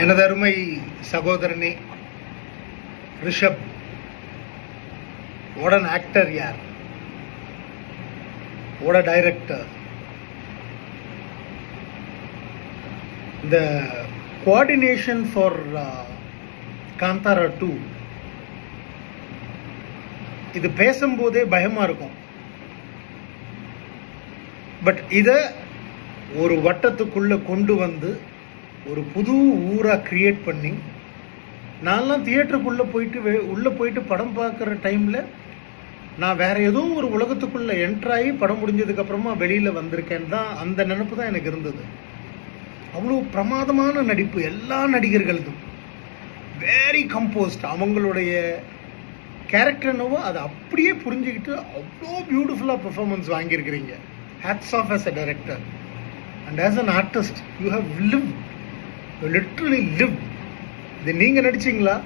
எனது அருமை சகோதரனே Rishabh, what an actor yaar, what a director. The coordination for Kantara 2 இது பேசும்போதே பயமா இருக்கும். பட் இதை ஒரு வட்டத்துக்குள்ள கொண்டு வந்து ஒரு புது ஊரா கிரியேட் பண்ணி, நான்லாம் தியேட்டருக்குள்ள போயிட்டு படம் பார்க்குற டைம்ல நான் வேற ஏதோ ஒரு உலகத்துக்குள்ள என்ட்ராகி படம் முடிஞ்சதுக்கு அப்புறமா வெளியில வந்திருக்கேன்னு தான் அந்த நினைப்பு தான் எனக்கு இருந்தது. அவ்வளோ பிரமாதமான நடிப்பு எல்லா நடிகர்களுக்கும், வெரி கம்போஸ்ட். அவங்களுடைய கேரக்டர் என்னவோ அதை அப்படியே புரிஞ்சுக்கிட்டு அவ்வளோ பியூட்டிஃபுல்லாக பெர்ஃபார்மன்ஸ் வாங்கியிருக்கிறீங்க. Hats off as a director and as an artist you have lived, you literally lived. இது நீங்கள் நடிச்சிங்களா?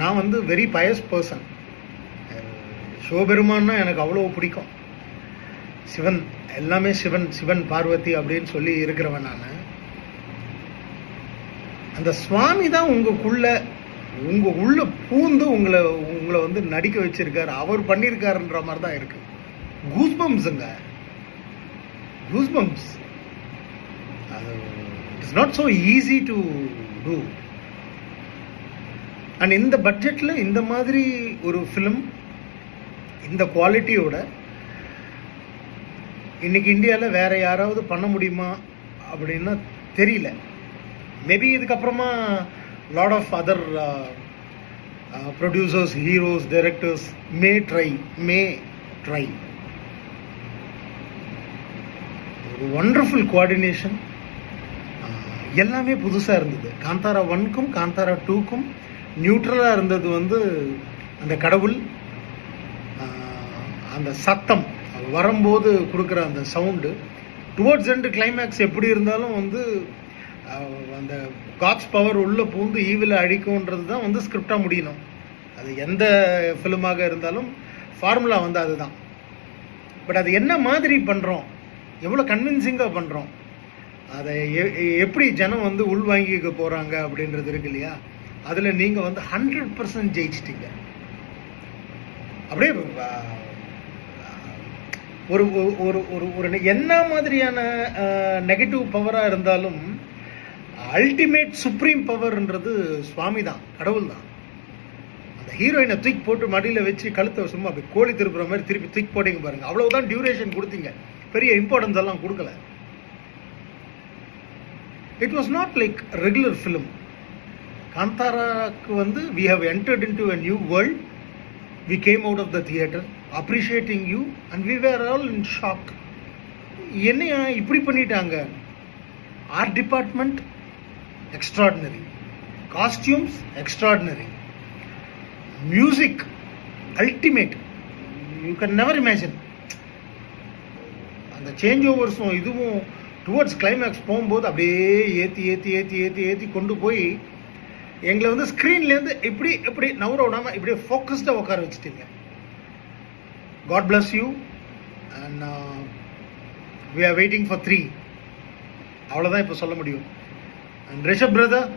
நான் வந்து வெரி பயஸ் பர்சன். சிவபெருமான்னா எனக்கு அவ்வளோ பிடிக்கும். சிவன் எல்லாமே சிவன் பார்வதி அப்படின்னு சொல்லி இருக்கிறவன் நான். அந்த சுவாமி தான் உங்க உள்ள பூந்து உங்களை வந்து நடிக்க வச்சிருக்காரு. அவர் பண்ணியிருக்காருன்ற மாதிரி தான் இருக்கு. கூஸ்பம்ஸுங்க, goosebumps. It's not so easy to do. And இந்த பட்ஜெட்ல இந்த மாதிரி ஒரு ஃபிலிம் இந்த குவாலிட்டியோட இன்னைக்கு இந்தியாவில் வேற யாராவது பண்ண முடியுமா அப்படின்னா தெரியல. மேபி இதுக்கப்புறமா lot of other producers, heroes, directors may try. ஒரு ஒண்டர்ஃபுல் கோஆர்டினேஷன், எல்லாமே புதுசாக இருந்தது. காந்தாரா 1க்கும் காந்தாரா 2க்கும் நியூட்ரலாக இருந்தது வந்து அந்த கடவுள், அந்த சத்தம் வரும்போது கொடுக்குற அந்த சவுண்டு. டுவர்ட்ஸ் எண்ட் கிளைமேக்ஸ் எப்படி இருந்தாலும் வந்து அந்த காட்ஸ் பவர் உள்ள பூந்து ஈவில் அழிக்கும்ன்றது தான் வந்து ஸ்கிரிப்டாக முடியணும். அது எந்த ஃபிலிமாக இருந்தாலும் ஃபார்முலா வந்து அதுதான். பட் அது என்ன மாதிரி பண்ணுறோம், எவ்வளோ கன்வின்சிங்காக பண்ணுறோம், அதை எப்படி ஜனம் வந்து உள்வாங்கிக்க போகிறாங்க அப்படின்றது இருக்கு இல்லையா? அதில் நீங்கள் வந்து 100% ஜெயிச்சிட்டீங்க. அப்படியே ஒரு ஒரு ஒரு என்ன மாதிரியான நெகட்டிவ் பவராக இருந்தாலும் அல்டிமேட் சுப்ரீம் பவர்ன்றது சுவாமி தான், கடவுள் தான். அந்த ஹீரோயினை தூக்கி போட்டு மடியில் வச்சு கழுத்தை சும்மா அப்படி கோழி திருப்புற மாதிரி திருப்பி தூக்கி போட்டிங்க பாருங்க. அவ்வளவுதான் டியூரேஷன் கொடுத்தீங்க, பெரிய இம்பார்ட்டன்ஸ் எல்லாம் கொடுக்கல. It was not like regular film. காந்தாராக்கு வந்து we have entered into a new world. We came out of the theater appreciating you and we were all in shock. என்னையா இப்படி பண்ணிட்டாங்க? Art department extraordinary, costumes extraordinary, music ultimate, you can never imagine. அந்த change ஓவர்ஸும் இதுவும் towards climax போகும்போது அப்படியே ஏற்றி கொண்டு போய் எங்களை வந்து ஸ்க்ரீன்லேருந்து இப்படி நவுற விடாம இப்படியே ஃபோக்கஸ்டாக உட்கார வச்சுட்டீங்க. God bless you and we are waiting for 3. அவ்வளோதான் இப்போ சொல்ல முடியும். அண்ட் ரிஷப் பிரதர்,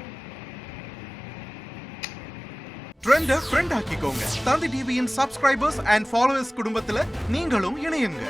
ட்ரெண்டை ஃப்ரெண்ட் ஆக்கிக்கோங்க. தந்தி டிவியின் சப்ஸ்கிரைபர்ஸ் அண்ட் ஃபாலோவர்ஸ் குடும்பத்தில் நீங்களும் இணையுங்க.